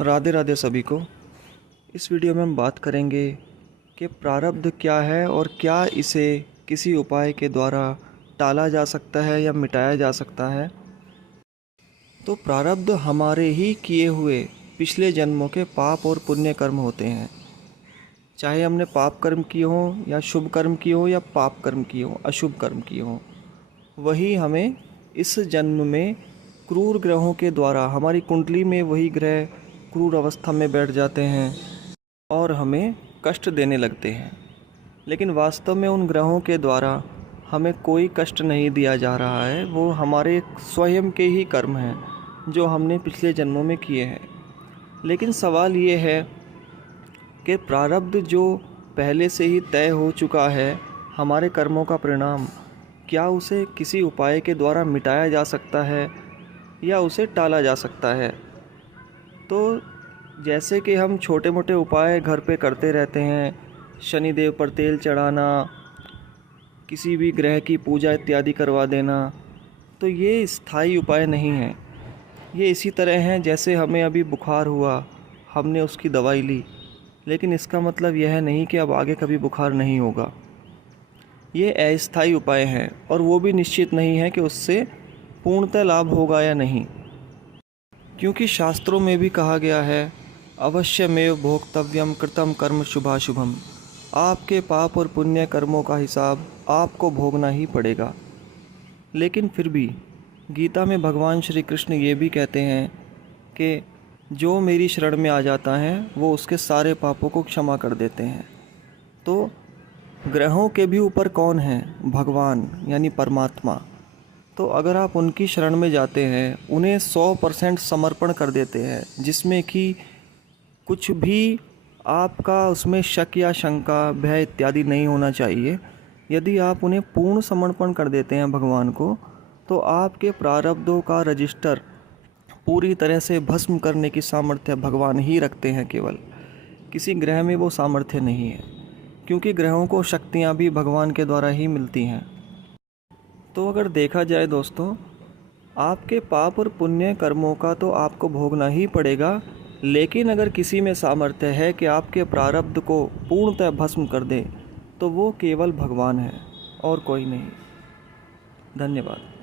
राधे राधे सभी को। इस वीडियो में हम बात करेंगे कि प्रारब्ध क्या है और क्या इसे किसी उपाय के द्वारा टाला जा सकता है या मिटाया जा सकता है। तो प्रारब्ध हमारे ही किए हुए पिछले जन्मों के पाप और पुण्य कर्म होते हैं। चाहे हमने पाप कर्म किए हों या शुभ कर्म किए हों या पाप कर्म किए हों, अशुभ कर्म किए हों, वही हमें इस जन्म में क्रूर ग्रहों के द्वारा, हमारी कुंडली में वही ग्रह क्रूर अवस्था में बैठ जाते हैं और हमें कष्ट देने लगते हैं। लेकिन वास्तव में उन ग्रहों के द्वारा हमें कोई कष्ट नहीं दिया जा रहा है। वो हमारे स्वयं के ही कर्म हैं जो हमने पिछले जन्मों में किए हैं। लेकिन सवाल ये है कि प्रारब्ध जो पहले से ही तय हो चुका है, हमारे कर्मों का परिणाम, क्या उसे किसी उपाय के द्वारा मिटाया जा सकता है या उसे टाला जा सकता है। तो जैसे कि हम छोटे मोटे उपाय घर पे करते रहते हैं, शनिदेव पर तेल चढ़ाना, किसी भी ग्रह की पूजा इत्यादि करवा देना, तो ये स्थायी उपाय नहीं है। ये इसी तरह हैं जैसे हमें अभी बुखार हुआ, हमने उसकी दवाई ली, लेकिन इसका मतलब यह नहीं कि अब आगे कभी बुखार नहीं होगा। ये अस्थायी उपाय हैं और वो भी निश्चित नहीं है कि उससे पूर्णतः लाभ होगा या नहीं। क्योंकि शास्त्रों में भी कहा गया है, अवश्यमेव भोक्तव्यम कृतम कर्म शुभाशुभम। आपके पाप और पुण्य कर्मों का हिसाब आपको भोगना ही पड़ेगा। लेकिन फिर भी गीता में भगवान श्री कृष्ण ये भी कहते हैं कि जो मेरी शरण में आ जाता है वो उसके सारे पापों को क्षमा कर देते हैं। तो ग्रहों के भी ऊपर कौन है? भगवान यानी परमात्मा। तो अगर आप उनकी शरण में जाते हैं, उन्हें 100% समर्पण कर देते हैं, जिसमें कि कुछ भी आपका उसमें शक या शंका, भय इत्यादि नहीं होना चाहिए। यदि आप उन्हें पूर्ण समर्पण कर देते हैं भगवान को, तो आपके प्रारब्धों का रजिस्टर पूरी तरह से भस्म करने की सामर्थ्य भगवान ही रखते हैं। केवल किसी ग्रह में वो सामर्थ्य नहीं है, क्योंकि ग्रहों को शक्तियाँ भी भगवान के द्वारा ही मिलती हैं। तो अगर देखा जाए दोस्तों, आपके पाप और पुण्य कर्मों का तो आपको भोगना ही पड़ेगा। लेकिन अगर किसी में सामर्थ्य है कि आपके प्रारब्ध को पूर्णतः भस्म कर दे, तो वो केवल भगवान है और कोई नहीं। धन्यवाद।